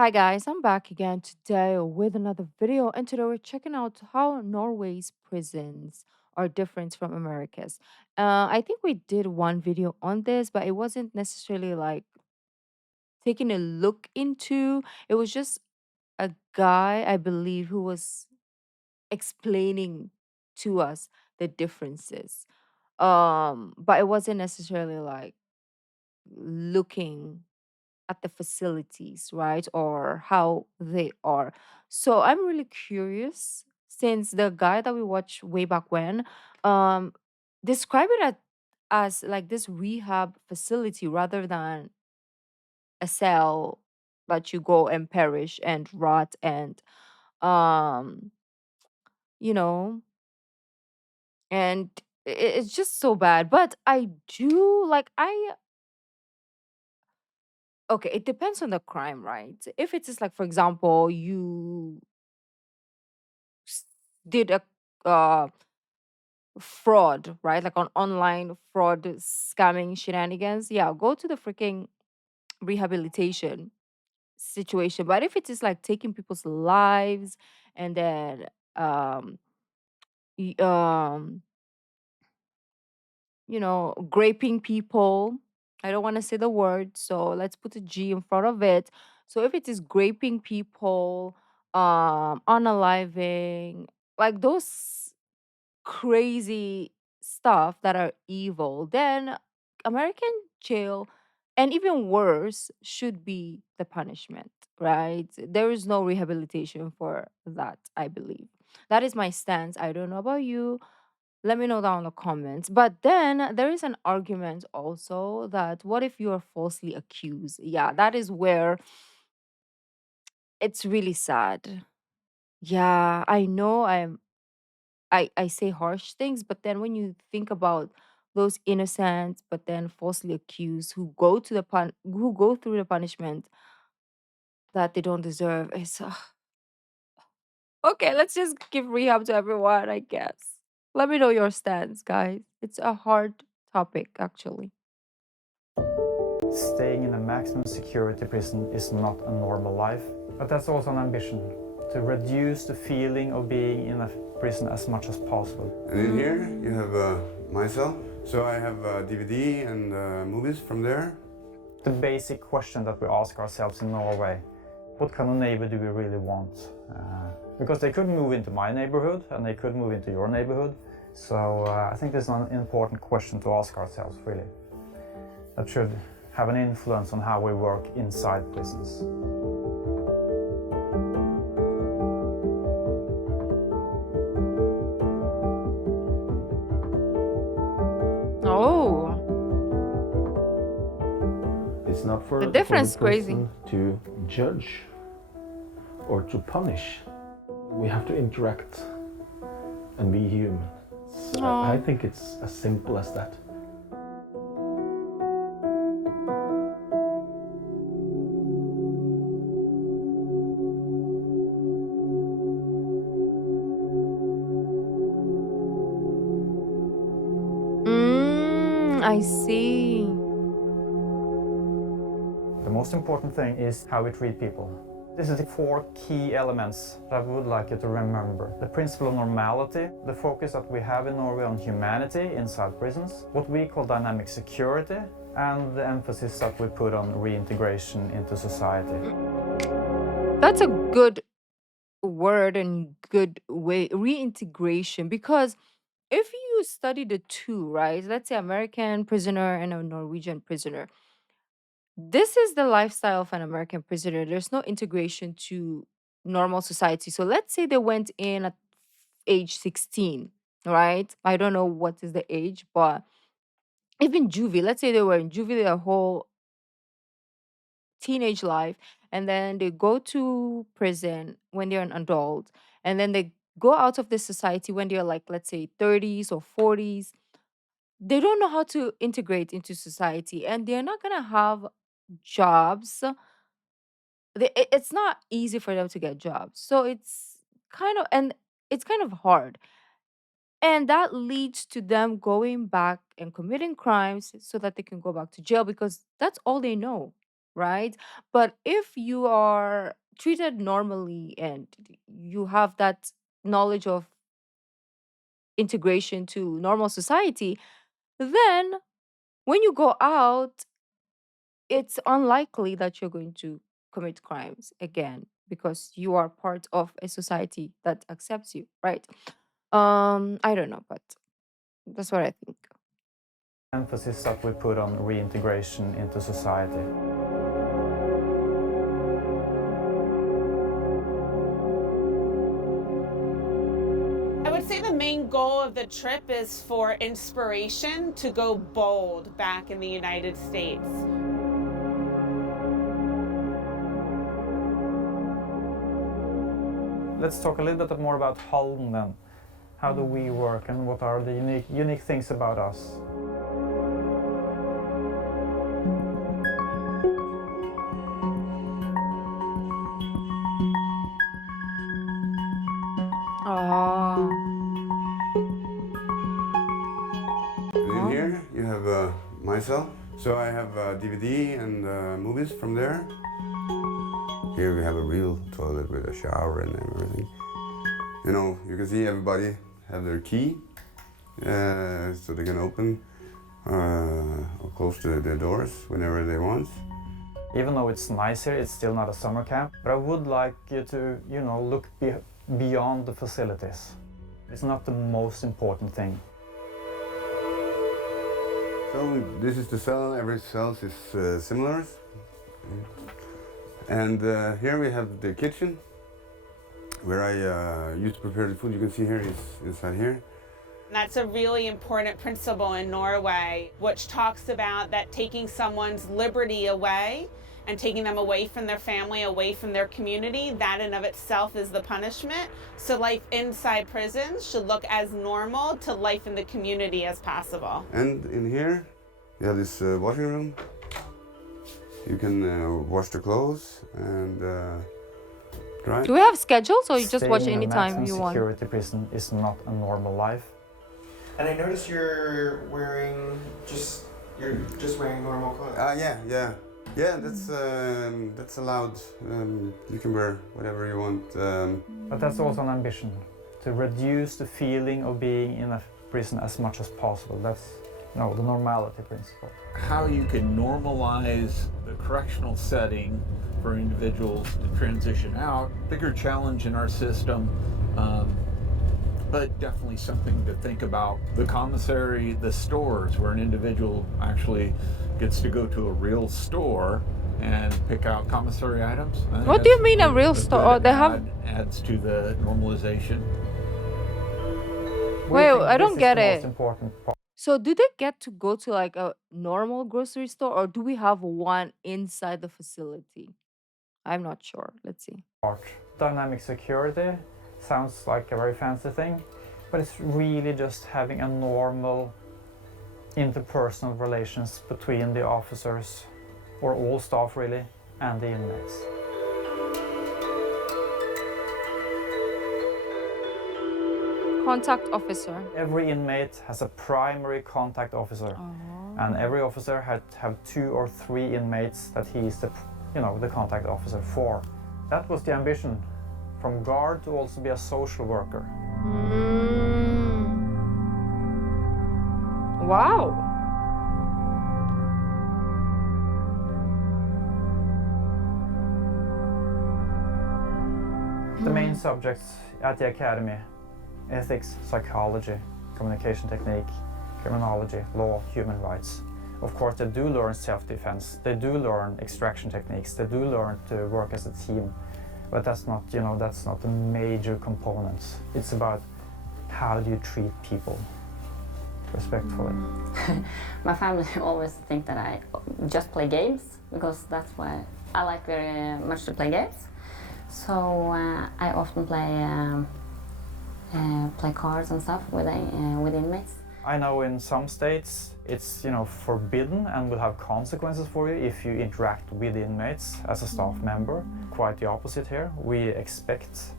Hi guys, I'm back again today with another video, and today we're checking out how Norway's prisons are different from America's. I think we did one video on this, but it wasn't necessarily like taking a look into. It was just a guy, I believe, who was explaining to us the differences. But it wasn't necessarily like looking at the facilities, right? Or how they are. So I'm really curious since the guy that we watched way back when um describe it as like this rehab facility rather than a cell that you go and perish and rot and um you know and it's just so bad. But I do like I okay, it depends on the crime, right? If it is like, for example, you s- did a uh fraud, right? Like on online fraud scamming shenanigans, yeah, go to the freaking rehabilitation situation. But if it is like taking people's lives and then um y- um graping people, I don't want to say the word, so let's put a G in front of it. So if it is graping people, unaliving, like those crazy stuff that are evil, then American jail, and even worse, should be the punishment, right? There is no rehabilitation for that, I believe. That is my stance. I don't know about you. Let me know down in the comments. But then there is an argument also that what if you are falsely accused? Yeah, that is where it's really sad. Yeah, I know I say harsh things, but then when you think about those innocent but then falsely accused who go through the punishment that they don't deserve, it's okay. Let's just give rehab to everyone, I guess. Let me know your stance, guys. It's a hard topic, actually. Staying in a maximum security prison is not a normal life, but that's also an ambition to reduce the feeling of being in a prison as much as possible. And in here you have my cell. So I have DVD and movies from there. The basic question that we ask ourselves in Norway: what kind of neighbor do we really want? Because they could move into my neighborhood and they could move into your neighborhood. So I think this is an important question to ask ourselves, really. That should have an influence on how we work inside prisons. Oh, It's not the for the difference crazy. person to judge or to punish. We have to interact and be human. I Oh. think it's as simple as that. I see. The most important thing is how we treat people. This is the four key elements that I would like you to remember. The principle of normality, the focus that we have in Norway on humanity inside prisons, what we call dynamic security, and the emphasis that we put on reintegration into society. That's a good word and good way, reintegration, because if you study the two, right? Let's say American prisoner and a Norwegian prisoner. This is the lifestyle of an American prisoner. There's no integration to normal society. So let's say they went in at age 16, right? I don't know what is the age, but even juvie, let's say they were in juvie their whole teenage life, and then they go to prison when they're an adult, and then they go out of this society when they're like, let's say, 30s or 40s. They don't know how to integrate into society, and they're not going to have jobs. It's not easy for them to get jobs, so it's kind of hard, and that leads to them going back and committing crimes so that they can go back to jail because that's all they know, right? But if you are treated normally and you have that knowledge of integration to normal society, then when you go out, it's unlikely that you're going to commit crimes again because you are part of a society that accepts you, right? I don't know, but that's what I think. Emphasis that we put on reintegration into society. I would say the main goal of the trip is for inspiration to go bold back in the United States. Let's talk a little bit more about Halden then. How do we work and what are the unique things about us? Oh. And in here you have my cell. So I have DVD and movies from there. Here we have a real toilet with a shower and everything. You know, you can see everybody have their key, so they can open or close their doors whenever they want. Even though it's nice here, it's still not a summer camp. But I would like you to, look beyond the facilities. It's not the most important thing. So this is the cell. Every cell is similar. And here we have the kitchen, where I used to prepare the food. You can see here is inside here. That's a really important principle in Norway, which talks about that taking someone's liberty away and taking them away from their family, away from their community, that in of itself is the punishment. So life inside prisons should look as normal to life in the community as possible. And in here, you have this washing room. You can wash the clothes and dry. Do we have schedules or you just watch Staying in a anytime maximum you want? security prison is not a normal life. And I notice you're you're just wearing normal clothes. Yeah. That's allowed. You can wear whatever you want. But that's also an ambition, to reduce the feeling of being in a prison as much as possible. That's the normality principle. How you can normalize the correctional setting for individuals to transition out. Bigger challenge in our system, but definitely something to think about. The commissary, the stores, where an individual actually gets to go to a real store and pick out commissary items. What do you mean a real store? Oh, they have... Adds to the normalization. Wait, I don't get This is the it. most important part. So do they get to go to like a normal grocery store or do we have one inside the facility? I'm not sure. Let's see. Dynamic security sounds like a very fancy thing, but it's really just having a normal interpersonal relations between the officers, or all staff really, and the inmates. Contact officer. Every inmate has a primary contact officer, and every officer had have 2 or 3 inmates that he is the contact officer for. That was the ambition, from guard to also be a social worker. Wow. The main subjects at the academy: ethics, psychology, communication technique, criminology, law, human rights. Of course, they do learn self-defense, they do learn extraction techniques, they do learn to work as a team, but that's not the major components. It's about how do you treat people respectfully. My family always think that I just play games, because that's why I like very much to play games. So I often play cards and stuff with inmates. I know in some states it's forbidden and will have consequences for you if you interact with inmates as a staff member. Quite the opposite here. We expect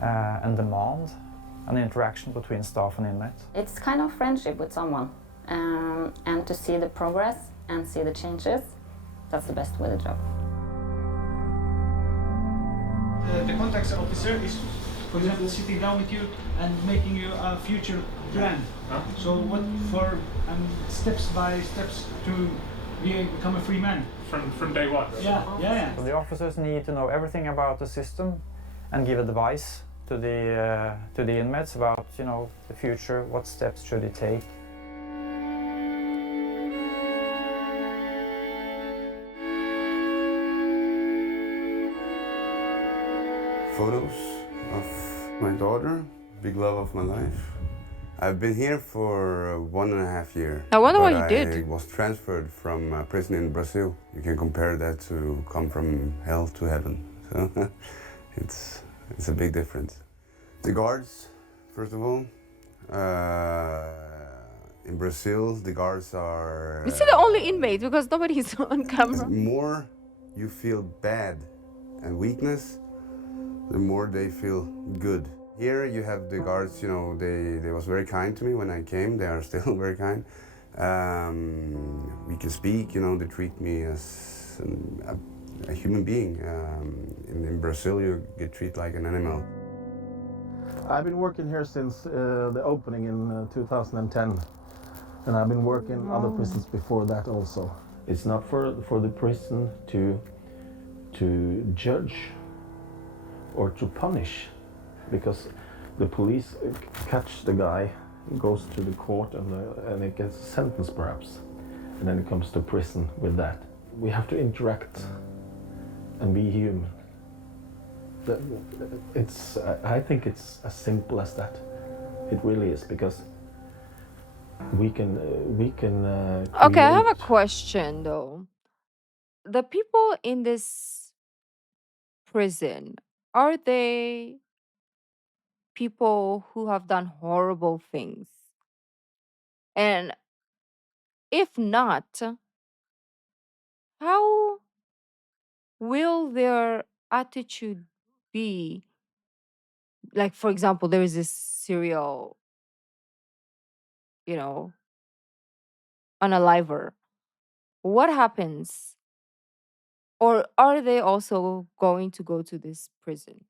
and demand an interaction between staff and inmates. It's kind of friendship with someone, and to see the progress and see the changes, that's the best with the job. The contact officer is, for example, sitting down with you and making you a future plan. So what for steps by steps to become a free man. From day one. Yeah. So the officers need to know everything about the system and give advice to the inmates about, you know, the future, what steps should he take. Photos of my daughter, big love of my life. I've been here for 1.5 years. I wonder what but you did. I was transferred from a prison in Brazil. You can compare that to come from hell to heaven. So it's a big difference. The guards, first of all. In Brazil, the guards are... Is he the only inmate? Because nobody's on camera. The more you feel bad and weakness, the more they feel good. Here you have the guards, you know, they was very kind to me when I came. They are still very kind. We can speak, you know, they treat me as a human being. In Brazil, you get treated like an animal. I've been working here since the opening in 2010, and I've been working in other prisons before that also. It's not for the prison to judge or to punish, because the police catch the guy, goes to the court, and it gets a sentence perhaps, and then it comes to prison with that. We have to interact and be human. I think it's as simple as that. It really is, because we can. Okay, I have a create- question though. The people in this prison, are they people who have done horrible things? And if not, how will their attitude be? Like, for example, there is this serial, you know, unaliver. What happens? Or are they also going to go to this prison?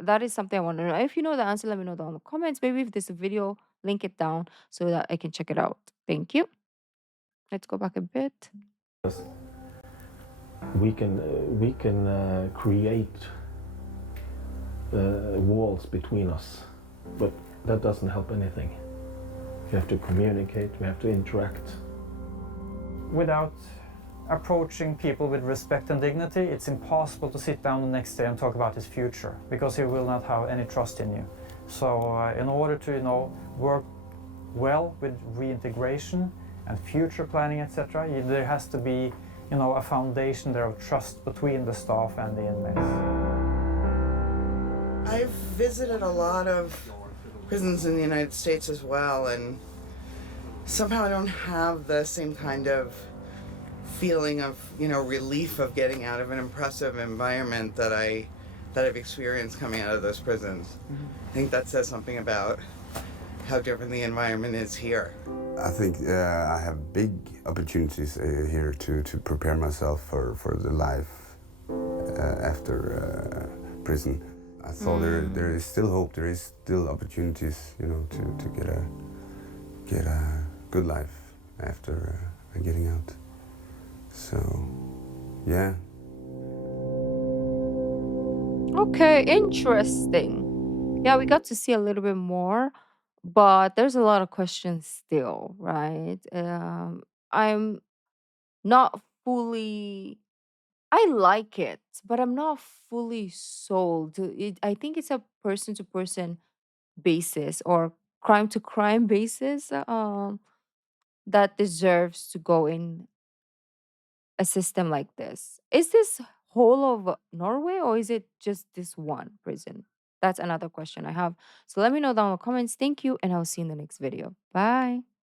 That is something I want to know. If you know the answer, let me know down in the comments. Maybe if there's a video, link it down so that I can check it out. Thank you. Let's go back a bit. We can create walls between us, but that doesn't help anything. We have to communicate, we have to interact. Without approaching people with respect and dignity, it's impossible to sit down the next day and talk about his future, because he will not have any trust in you. So in order to, you know, work well with reintegration and future planning, etc., there has to be, you know, a foundation there of trust between the staff and the inmates. I've visited a lot of prisons in the United States as well, and somehow I don't have the same kind of feeling of, you know, relief of getting out of an impressive environment that I've experienced coming out of those prisons. I think that says something about how different the environment is here. I think I have big opportunities here to prepare myself for the life after prison. I thought there is still hope, there is still opportunities, you know, to get a good life after getting out. So, yeah. Okay, interesting. Yeah, we got to see a little bit more, but there's a lot of questions still, right? I'm not fully. I like it, but I'm not fully sold. I think it's a person to person basis or crime to crime basis that deserves to go in a system like this. Is this whole of Norway or is it just this one prison? That's another question I have. So let me know down in the comments. Thank you, and I'll see you in the next video. Bye.